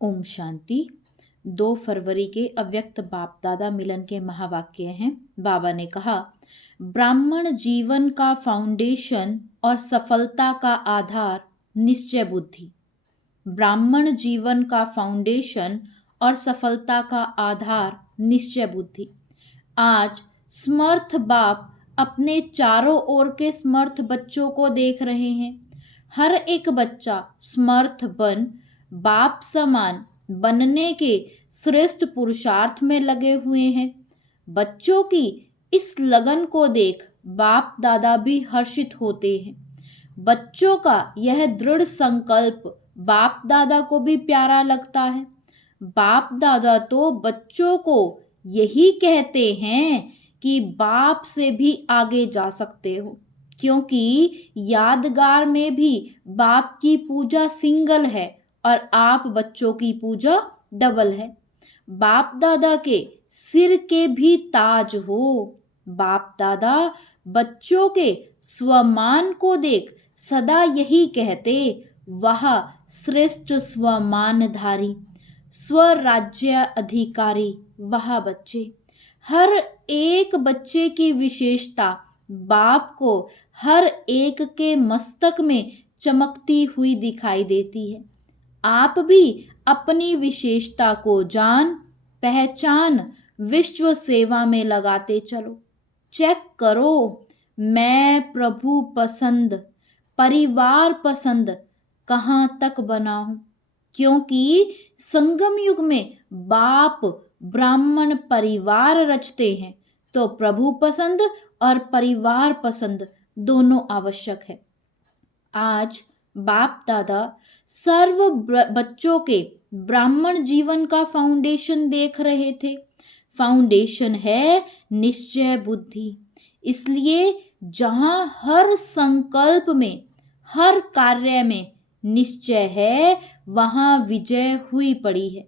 ओम शांति। 2 फरवरी के अव्यक्त बाप दादा मिलन के महावाक्य हैं। बाबा ने कहा, ब्राह्मण जीवन का फाउंडेशन और सफलता का आधार निश्चय बुद्धि। ब्राह्मण जीवन का फाउंडेशन और सफलता का आधार निश्चय बुद्धि। आज समर्थ बाप अपने चारों ओर के समर्थ बच्चों को देख रहे हैं। हर एक बच्चा समर्थ बन बाप समान बनने के श्रेष्ठ पुरुषार्थ में लगे हुए हैं। बच्चों की इस लगन को देख बाप दादा भी हर्षित होते हैं। बच्चों का यह दृढ़ संकल्प बाप दादा को भी प्यारा लगता है। बाप दादा तो बच्चों को यही कहते हैं कि बाप से भी आगे जा सकते हो, क्योंकि यादगार में भी बाप की पूजा सिंगल है और आप बच्चों की पूजा डबल है। बाप दादा के सिर के भी ताज हो। बाप दादा बच्चों के स्वमान को देख सदा यही कहते, वह श्रेष्ठ स्वमानधारी, स्वराज्य अधिकारी वह बच्चे। हर एक बच्चे की विशेषता बाप को हर एक के मस्तक में चमकती हुई दिखाई देती है। आप भी अपनी विशेषता को जान पहचान विश्व सेवा में लगाते चलो। चेक करो, मैं प्रभु पसंद, परिवार पसंद कहाँ तक बना हूँ, क्योंकि संगम युग में बाप ब्राह्मण परिवार रचते हैं, तो प्रभु पसंद और परिवार पसंद दोनों आवश्यक है। आज बाप दादा सर्व बच्चों के ब्राह्मण जीवन का फाउंडेशन देख रहे थे। फाउंडेशन है निश्चय बुद्धि। इसलिए जहां हर संकल्प में, हर कार्य में निश्चय है, वहां विजय हुई पड़ी है।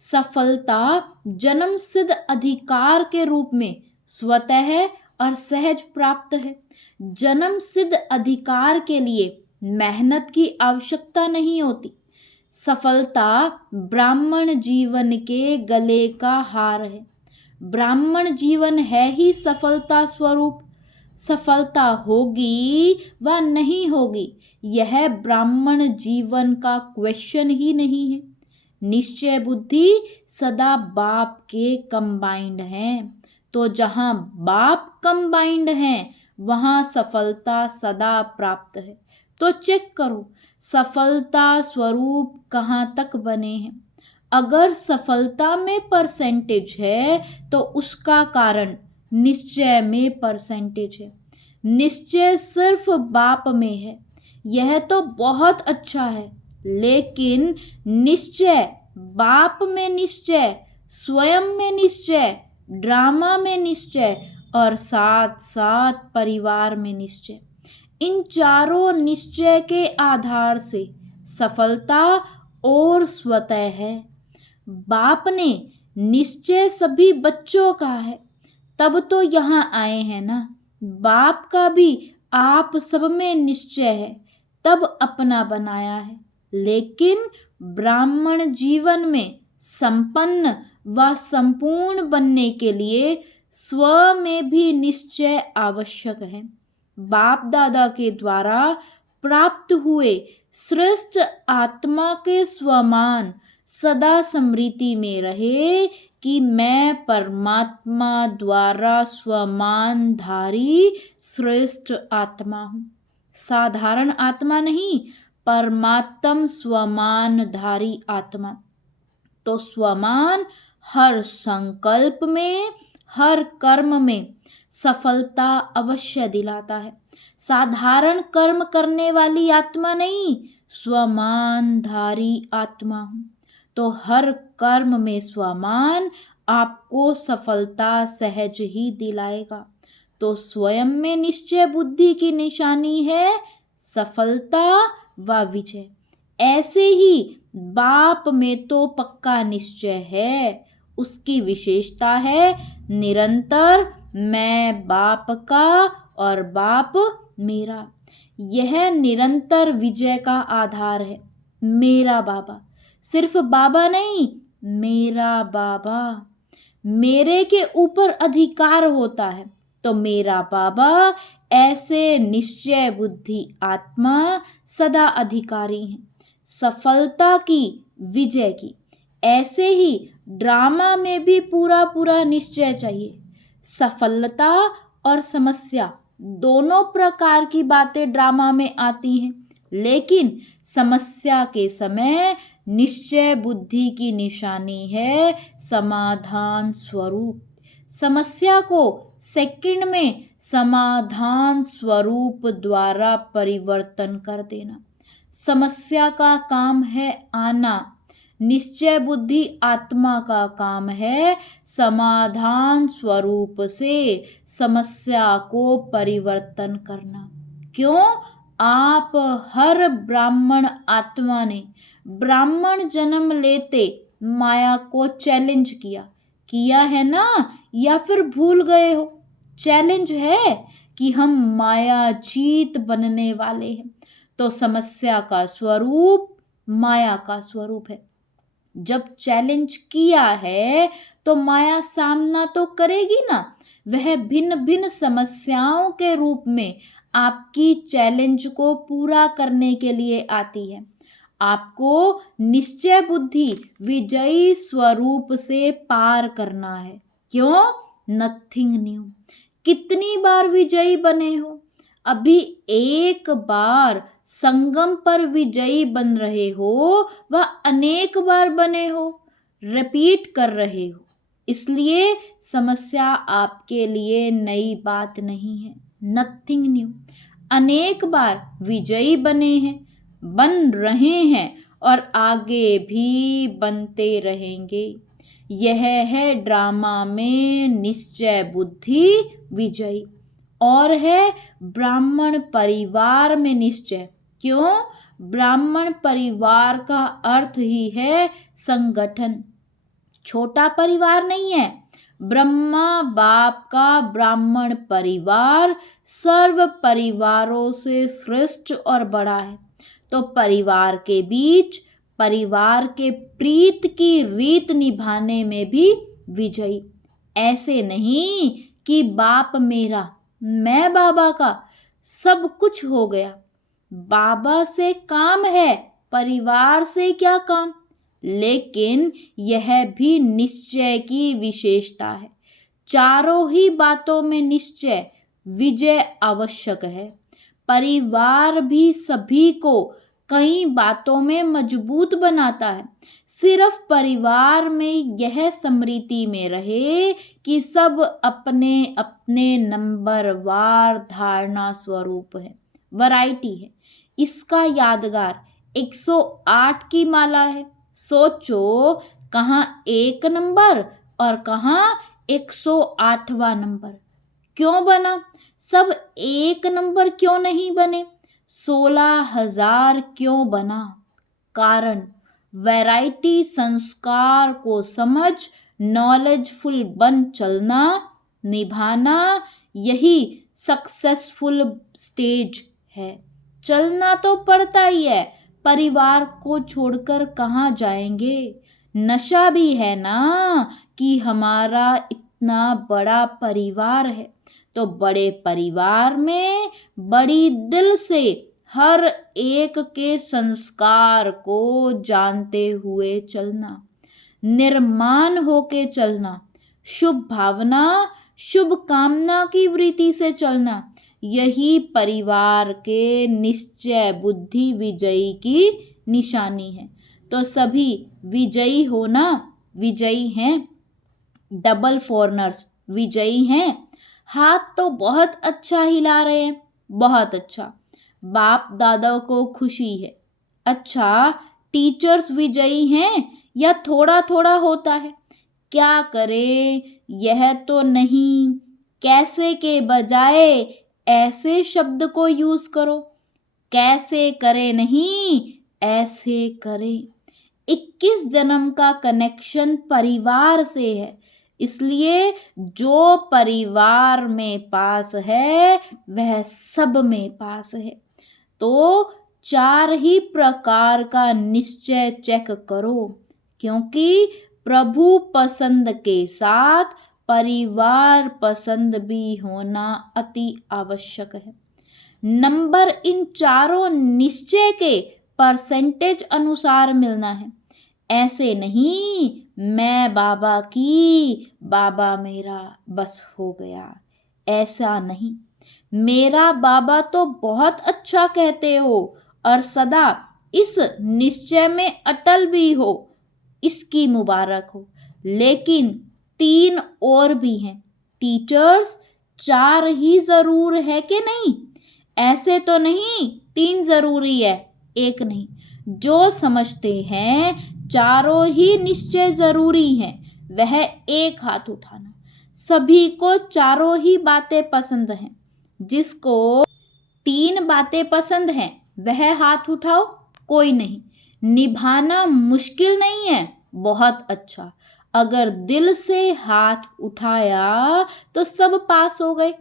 सफलता जन्म सिद्ध अधिकार के रूप में स्वतः और सहज प्राप्त है। जन्म सिद्ध अधिकार के लिए मेहनत की आवश्यकता नहीं होती। सफलता ब्राह्मण जीवन के गले का हार है। ब्राह्मण जीवन है ही सफलता स्वरूप। सफलता होगी व नहीं होगी, यह ब्राह्मण जीवन का क्वेश्चन ही नहीं है। निश्चय बुद्धि सदा बाप के कंबाइंड हैं, तो जहां बाप कंबाइंड हैं वहां सफलता सदा प्राप्त है। तो चेक करो, सफलता स्वरूप कहाँ तक बने हैं। अगर सफलता में परसेंटेज है तो उसका कारण निश्चय में परसेंटेज है। निश्चय सिर्फ बाप में है, यह तो बहुत अच्छा है, लेकिन निश्चय बाप में निश्चय, स्वयं में निश्चय, ड्रामा में निश्चय और साथ साथ परिवार में निश्चय, इन चारों निश्चय के आधार से सफलता और स्वतः है। बाप ने निश्चय सभी बच्चों का है, तब तो यहाँ आए हैं ना। बाप का भी आप सब में निश्चय है, तब अपना बनाया है। लेकिन ब्राह्मण जीवन में संपन्न व संपूर्ण बनने के लिए स्व में भी निश्चय आवश्यक है। बाप दादा के द्वारा प्राप्त हुए श्रेष्ठ आत्मा के स्वमान सदा स्मृति में रहे कि मैं परमात्मा द्वारा स्वमानधारी श्रेष्ठ आत्मा हूँ। साधारण आत्मा नहीं, परमात्म स्वमानधारी आत्मा। तो स्वमान हर संकल्प में, हर कर्म में सफलता अवश्य दिलाता है। साधारण कर्म करने वाली आत्मा नहीं, स्वमानधारी आत्मा हूँ। तो हर कर्म में स्वमान आपको सफलता सहज ही दिलाएगा। तो स्वयं में निश्चय बुद्धि की निशानी है सफलता व विजय। ऐसे ही बाप में तो पक्का निश्चय है। उसकी विशेषता है निरंतर मैं बाप का और बाप मेरा। यह निरंतर विजय का आधार है। मेरा बाबा सिर्फ बाबा नहीं, मेरा बाबा, मेरे के ऊपर अधिकार होता है। तो मेरा बाबा ऐसे निश्चय बुद्धि आत्मा सदा अधिकारी हैं, सफलता की, विजय की। ऐसे ही ड्रामा में भी पूरा पूरा निश्चय चाहिए। सफलता और समस्या दोनों प्रकार की बातें ड्रामा में आती हैं, लेकिन समस्या के समय निश्चय बुद्धि की निशानी है समाधान स्वरूप। समस्या को सेकंड में समाधान स्वरूप द्वारा परिवर्तन कर देना। समस्या का काम है आना, निश्चय बुद्धि आत्मा का काम है समाधान स्वरूप से समस्या को परिवर्तन करना। क्यों? आप हर ब्राह्मण आत्मा ने ब्राह्मण जन्म लेते माया को चैलेंज किया है ना, या फिर भूल गए हो? चैलेंज है कि हम माया जीत बनने वाले हैं। तो समस्या का स्वरूप माया का स्वरूप है। जब चैलेंज किया है तो माया सामना तो करेगी ना। वह भिन्न भिन्न समस्याओं के रूप में आपकी चैलेंज को पूरा करने के लिए आती है। आपको निश्चय बुद्धि विजयी स्वरूप से पार करना है। क्यों? Nothing new. कितनी बार विजयी बने हो? अभी एक बार संगम पर विजयी बन रहे हो, वह अनेक बार बने हो, रिपीट कर रहे हो। इसलिए समस्या आपके लिए नई बात नहीं है, नथिंग न्यू। अनेक बार विजयी बने हैं, बन रहे हैं और आगे भी बनते रहेंगे। यह है ड्रामा में निश्चय बुद्धि विजयी। और है ब्राह्मण परिवार में निश्चय। क्यों? ब्राह्मण परिवार का अर्थ ही है संगठन। छोटा परिवार नहीं है। ब्रह्मा बाप का ब्राह्मण परिवार सर्व परिवारों से श्रेष्ठ और बड़ा है। तो परिवार के बीच परिवार के प्रीत की रीत निभाने में भी विजयी। ऐसे नहीं कि बाप मेरा, मैं बाबा का, सब कुछ हो गया। बाबा से काम है, परिवार से क्या काम? लेकिन यह भी निश्चय की विशेषता है। चारों ही बातों में निश्चय विजय आवश्यक है। परिवार भी सभी को कई बातों में मजबूत बनाता है। सिर्फ परिवार में यह स्मृति में रहे कि सब अपने अपने नंबरवार धारणा स्वरूप है, वैरायटी है। इसका यादगार 108 की माला है। सोचो, कहाँ 1 नंबर और कहाँ 108वां नंबर। क्यों बना? सब 1 नंबर क्यों नहीं बने? 16,000 क्यों बना? कारण वैरायटी संस्कार को समझ नॉलेजफुल बन चलना, निभाना, यही सक्सेसफुल स्टेज है। चलना तो पड़ता ही है, परिवार को छोड़कर कहाँ जाएंगे? नशा भी है ना कि हमारा इतना बड़ा परिवार है। तो बड़े परिवार में बड़ी दिल से हर एक के संस्कार को जानते हुए चलना, निर्माण होके चलना, शुभ भावना, शुभ कामना की वृत्ति से चलना, यही परिवार के निश्चय बुद्धि विजयी की निशानी है। तो सभी विजयी होना, विजयी हैं। डबल फॉरनर्स विजयी हैं। हाथ तो बहुत अच्छा हिला रहे हैं, बहुत अच्छा। बाप दादा को खुशी है। अच्छा, टीचर्स विजयी हैं या थोड़ा थोड़ा होता है? क्या करें, यह तो नहीं, कैसे के बजाय ऐसे शब्द को यूज करो। कैसे करे नहीं, ऐसे करे। 21 जन्म का कनेक्शन परिवार से है, इसलिए जो परिवार में पास है वह सब में पास है। तो 4 ही प्रकार का निश्चय चेक करो, क्योंकि प्रभु पसंद के साथ परिवार पसंद भी होना अति आवश्यक है। नंबर इन चारों निश्चय के परसेंटेज अनुसार मिलना है। ऐसे नहीं मैं बाबा की, बाबा मेरा, बस हो गया, ऐसा नहीं। मेरा बाबा तो बहुत अच्छा कहते हो और सदा इस निश्चय में अटल भी हो, इसकी मुबारक हो। लेकिन 3 और भी हैं। टीचर्स 4 ही जरूर है कि नहीं? ऐसे तो नहीं 3 जरूरी है, एक नहीं। जो समझते हैं चारों ही निश्चय जरूरी हैं, वह एक हाथ उठाना। सभी को चारों ही बातें पसंद हैं। जिसको 3 बातें पसंद हैं वह हाथ उठाओ। कोई नहीं। निभाना मुश्किल नहीं है, बहुत अच्छा। अगर दिल से हाथ उठाया तो सब पास हो गए।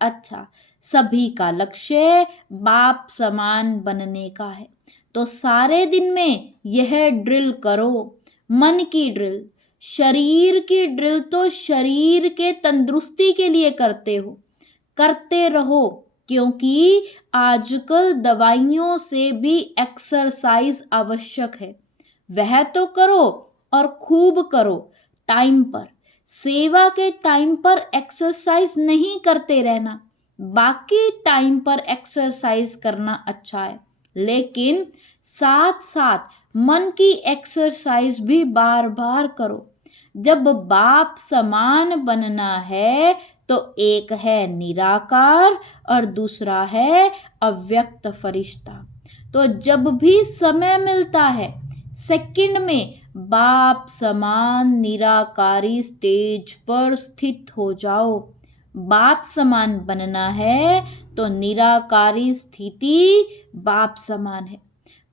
अच्छा, सभी का लक्ष्य बाप समान बनने का है, तो सारे दिन में यह ड्रिल करो। मन की ड्रिल, शरीर की ड्रिल तो शरीर के तंदुरुस्ती के लिए करते हो, करते रहो। क्योंकि आजकल दवाइयों से भी एक्सरसाइज आवश्यक है। वह तो करो और खूब करो, टाइम पर। सेवा के टाइम पर एक्सरसाइज नहीं करते रहना, बाकी टाइम पर एक्सरसाइज करना अच्छा है, लेकिन साथ साथ मन की एक्सरसाइज भी बार बार करो। जब बाप समान बनना है तो एक है निराकार और दूसरा है अव्यक्त फरिश्ता। तो जब भी समय मिलता है, सेकंड में बाप समान निराकारी स्टेज पर स्थित हो जाओ। बाप समान बनना है तो निराकारी स्थिति बाप समान है।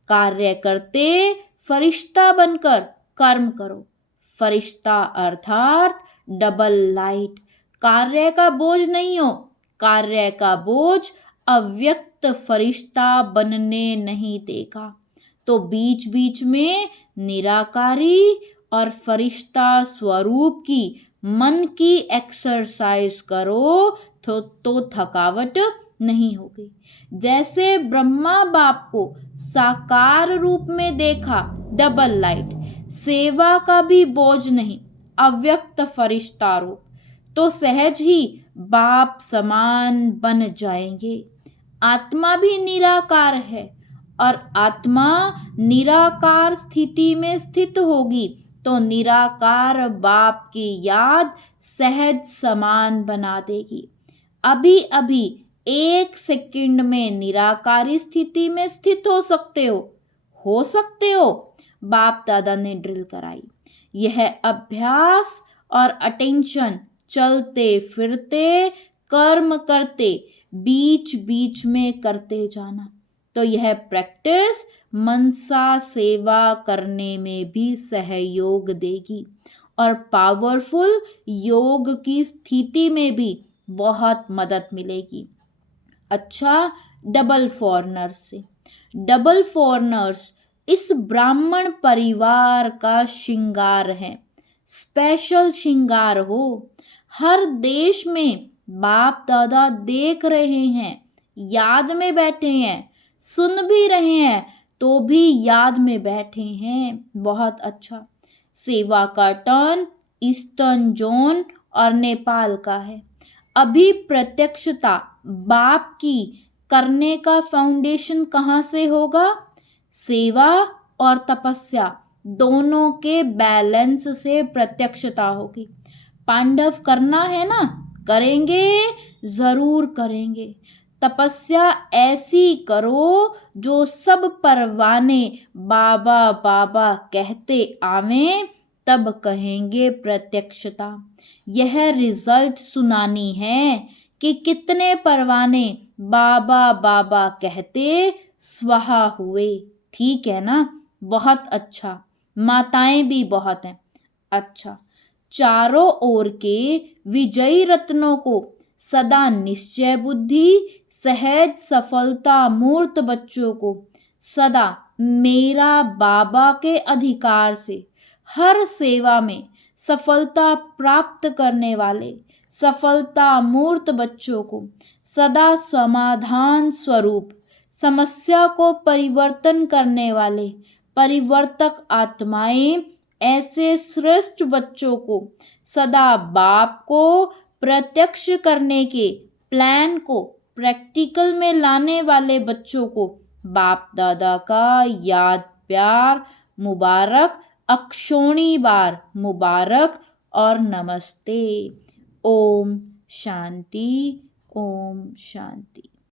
कार्य करते फरिश्ता बनकर कर्म करो। फरिश्ता अर्थात डबल लाइट। कार्य का बोझ नहीं हो, कार्य का बोझ अव्यक्त फरिश्ता बनने नहीं देगा। तो बीच बीच में निराकारी और फरिश्ता स्वरूप की मन की एक्सरसाइज करो तो थकावट नहीं होगी। जैसे ब्रह्मा बाप को साकार रूप में देखा, डबल लाइट, सेवा का भी बोझ नहीं, अव्यक्त फरिश्ता रूप, तो सहज ही बाप समान बन जाएंगे। आत्मा भी निराकार है और आत्मा निराकार स्थिति में स्थित होगी तो निराकार बाप की याद सहज समान बना देगी। अभी अभी 1 सेकंड में निराकारी स्थिति में स्थित हो सकते हो। बाप दादा ने ड्रिल कराई। यह अभ्यास और अटेंशन चलते फिरते कर्म करते बीच बीच में करते जाना, तो यह प्रैक्टिस मनसा सेवा करने में भी सहयोग देगी और पावरफुल योग की स्थिति में भी बहुत मदद मिलेगी। अच्छा, डबल फॉरनर्स इस ब्राह्मण परिवार का श्रृंगार है, स्पेशल श्रृंगार हो। हर देश में बाप दादा देख रहे हैं, याद में बैठे हैं, सुन भी रहे हैं तो भी याद में बैठे हैं। बहुत अच्छा। सेवा का टर्न ईस्टर्न जोन और नेपाल का है। अभी प्रत्यक्षता बाप की करने का फाउंडेशन कहाँ से होगा? सेवा और तपस्या दोनों के बैलेंस से प्रत्यक्षता होगी। पांडव करना है ना, करेंगे, जरूर करेंगे। तपस्या ऐसी करो जो सब परवाने बाबा बाबा कहते आवें, तब कहेंगे प्रत्यक्षता। यह रिजल्ट सुनानी है कि कितने परवाने बाबा बाबा कहते स्वाहा हुए। ठीक है ना? बहुत अच्छा। माताएं भी बहुत हैं। अच्छा, चारों ओर के विजयी रत्नों को सदा निश्चय बुद्धि सहज सफलता मूर्त बच्चों को सदा मेरा बाबा के अधिकार से हर सेवा में सफलता प्राप्त करने वाले सफलता मूर्त बच्चों को सदा समाधान स्वरूप समस्या को परिवर्तन करने वाले परिवर्तक आत्माएं ऐसे श्रेष्ठ बच्चों को सदा बाप को प्रत्यक्ष करने के प्लान को प्रैक्टिकल में लाने वाले बच्चों को बाप दादा का याद प्यार मुबारक अक्षोणी बार मुबारक और नमस्ते। ओम शांति। ओम शांति।